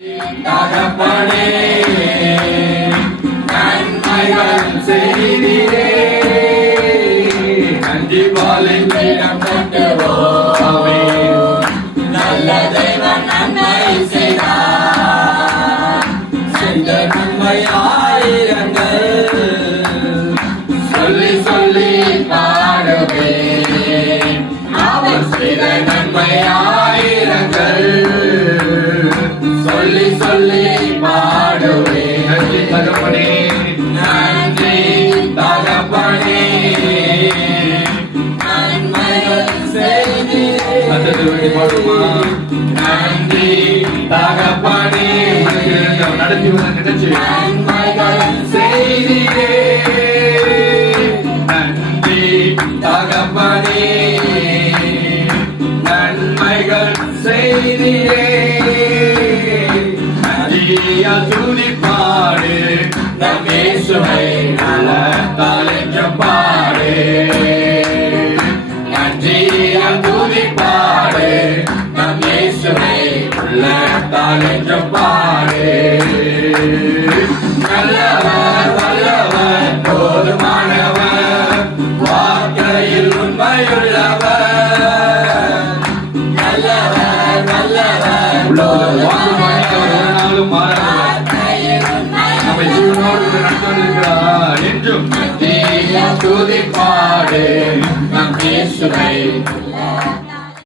தகப்பனே நன்மைகள் செய்தீரே, நன்றி பாலிடம் கட்டுவோமே. நல்ல தெய்வம் நன்மை செய்தார், செய்த நன்மை ஆயிரங்கள் சொல்லி சொல்லி பாடுவேன். அவர் செய்த நன்மை ஆயிரங்கள் சொல்லி சொல்லி பாடுவேன். நன்றி தகப்பனே, நன்றி தகப்பனே, நன்மைகள் செய்தீரே. நடத்தி பாடுமா? நன்றி தகப்பனே, நடத்தி நினைச்சு நன்மைகள் செய்தீரே. நன்றி தகப்பனே, நன்மைகள் செய்தீரே. துதிப்பாடு நம் இயேசுவை நலத்தால் என்று பாடு. நன்றியால் துதிப்பாடு நம் இயேசுவை உள்ளத்தால் என்று பாடு. நல்லவர் வல்லவர் போதுமானவர், வார்த்தையில் உண்மையுள்ளவர். நல்லவர் வல்லவர் என்றும் துதிப்பாடு நம் இயேசுவை